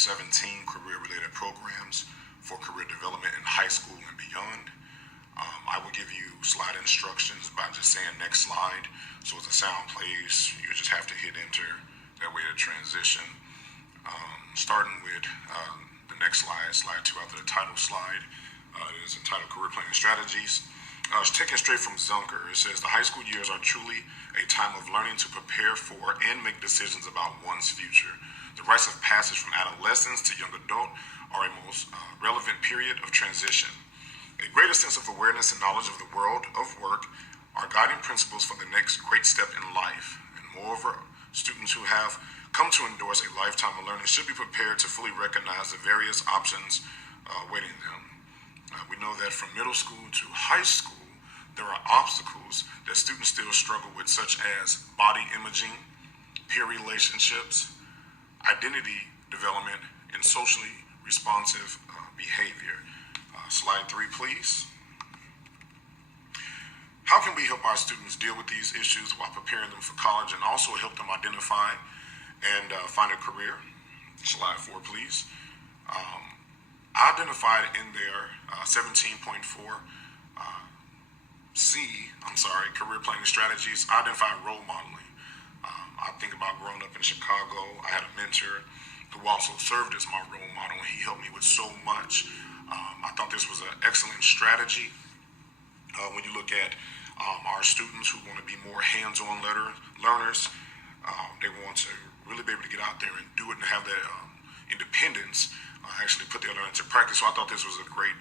17 career-related programs for career development in high school and beyond. I will give you slide instructions by just saying next slide. So as the sound plays, you just have to hit enter. That way to transition. Starting with the next slide, slide 2 after the title slide. It is entitled Career Planning Strategies. It's taken straight from Zunker. It says the high school years are truly a time of learning to prepare for and make decisions about one's future. The rites of passage from adolescence to young adult are a most relevant period of transition. A greater sense of awareness and knowledge of the world of work are guiding principles for the next great step in life. And moreover, students who have come to endorse a lifetime of learning should be prepared to fully recognize the various options awaiting them. We know that from middle school to high school, there are obstacles that students still struggle with, such as body imaging, peer relationships, identity development, and socially responsive behavior. Slide 3, please. How can we help our students deal with these issues while preparing them for college and also help them identify and find a career? Slide 4, please. Identified in their 17.4 career planning strategies, identify role modeling. I think about growing up in Chicago. I had a mentor who also served as my role model, and he helped me with so much. I thought this was an excellent strategy when you look at our students who want to be more hands-on learners. They want to really be able to get out there and do it and have that independence, actually put their learning into practice. So I thought this was a great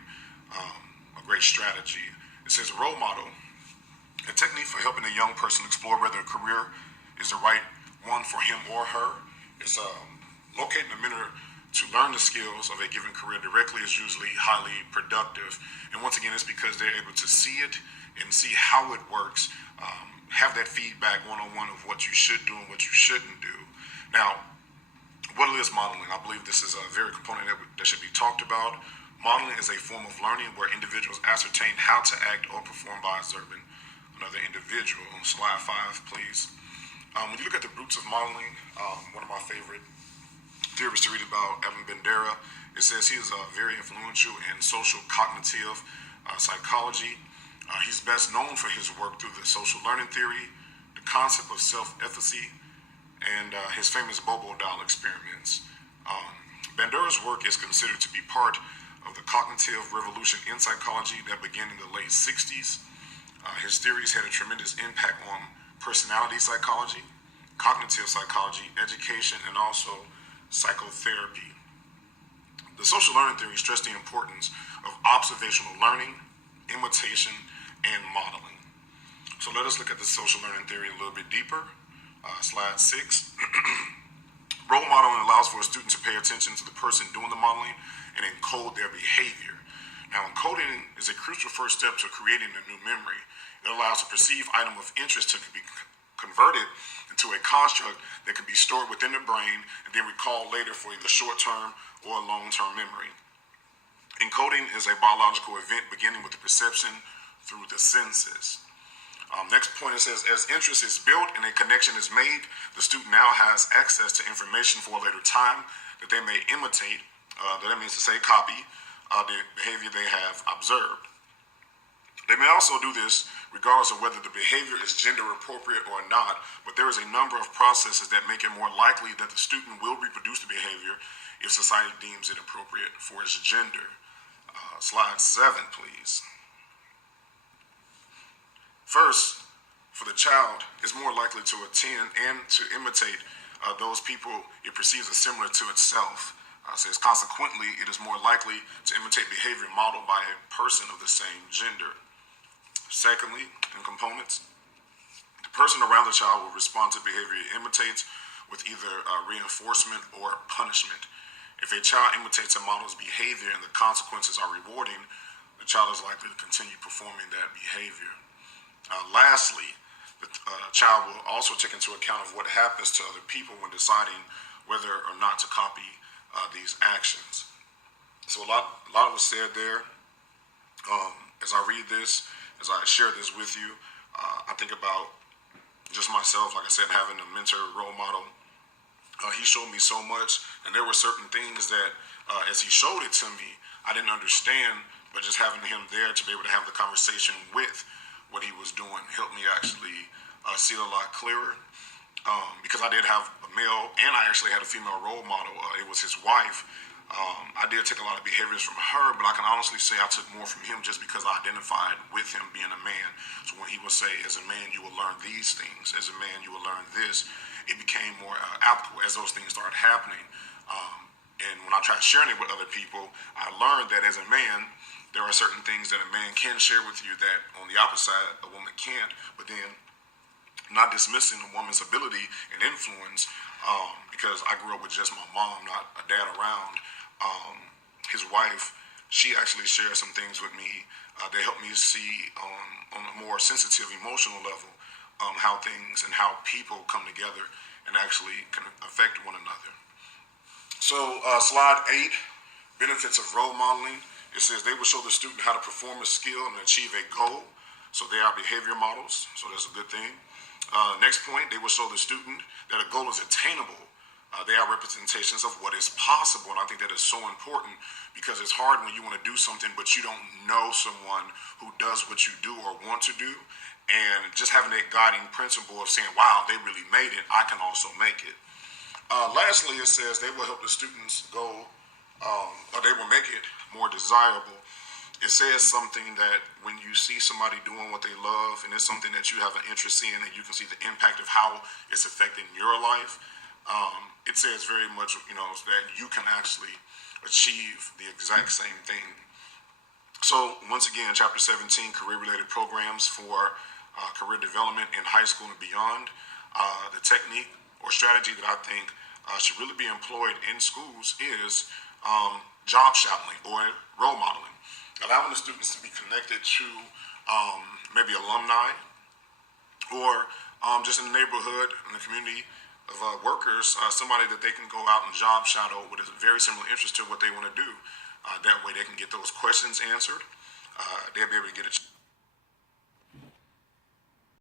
strategy. It says a role model, a technique for helping a young person explore whether a career is the right one for him or her. Is locating a mentor to learn the skills of a given career directly is usually highly productive. And once again, it's because they're able to see it and see how it works, have that feedback one-on-one of what you should do and what you shouldn't do. Now, what is modeling? I believe this is a very component that should be talked about. Modeling is a form of learning where individuals ascertain how to act or perform by observing another individual. Slide 5, please. When you look at the roots of modeling, one of my favorite theorists to read about, Evan Bandera, it says he is very influential in social cognitive psychology. He's best known for his work through the social learning theory, the concept of self-efficacy, and his famous Bobo doll experiments. Bandera's work is considered to be part of the cognitive revolution in psychology that began in the late 60s. His theories had a tremendous impact on personality psychology, cognitive psychology, education, and also psychotherapy. The social learning theory stressed the importance of observational learning, imitation, and modeling. So let us look at the social learning theory a little bit deeper. Slide 6. Role modeling allows for a student to pay attention to the person doing the modeling and encode their behavior. Now, encoding is a crucial first step to creating a new memory. It allows a perceived item of interest to be converted into a construct that can be stored within the brain and then recalled later for either short-term or long-term memory. Encoding is a biological event beginning with the perception through the senses. Next point, it says, as interest is built and a connection is made, the student now has access to information for a later time that they may imitate, that means to say copy, the behavior they have observed. They may also do this regardless of whether the behavior is gender appropriate or not, but there is a number of processes that make it more likely that the student will reproduce the behavior if society deems it appropriate for its gender. Slide 7, please. First, for the child, it's more likely to attend and to imitate those people it perceives as similar to itself. Says consequently, it is more likely to imitate behavior modeled by a person of the same gender. Secondly, in components, the person around the child will respond to behavior it imitates with either reinforcement or punishment. If a child imitates a model's behavior and the consequences are rewarding, the child is likely to continue performing that behavior. Lastly, the child will also take into account of what happens to other people when deciding whether or not to copy these actions. So a lot was said there. As I read this, as I share this with you, I think about just myself, like I said, having a mentor, role model, He showed me so much, and there were certain things that, as he showed it to me, I didn't understand, but just having him there to be able to have the conversation with what he was doing helped me actually see it a lot clearer. Because I did have a male, and I actually had a female role model. It was his wife. I did take a lot of behaviors from her, but I can honestly say I took more from him just because I identified with him being a man. So when he would say, as a man, you will learn these things. As a man, you will learn this. It became more applicable as those things started happening. And when I tried sharing it with other people, I learned that as a man, there are certain things that a man can share with you that on the opposite side, a woman can't. But then not dismissing a woman's ability and influence, because I grew up with just my mom, not a dad around. His wife, she actually shared some things with me that helped me see on a more sensitive, emotional level how things and how people come together and actually can affect one another. So slide 8, benefits of role modeling. It says they will show the student how to perform a skill and achieve a goal. So they are behavior models, so that's a good thing. Next point, they will show the student that a goal is attainable. They are representations of what is possible, and I think that is so important because it's hard when you want to do something but you don't know someone who does what you do or want to do, and just having that guiding principle of saying, wow, they really made it, I can also make it. Lastly, it says they will help the students go, or they will make it more desirable. It says something that when you see somebody doing what they love and it's something that you have an interest in and you can see the impact of how it's affecting your life, it says very much, that you can actually achieve the exact same thing. So once again, Chapter 17, career-related programs for career development in high school and beyond. The technique or strategy that I think should really be employed in schools is job shadowing or role modeling, allowing the students to be connected to maybe alumni or just in the neighborhood, in the community of workers, somebody that they can go out and job shadow with a very similar interest to what they want to do. That way they can get those questions answered. They'll be able to get it.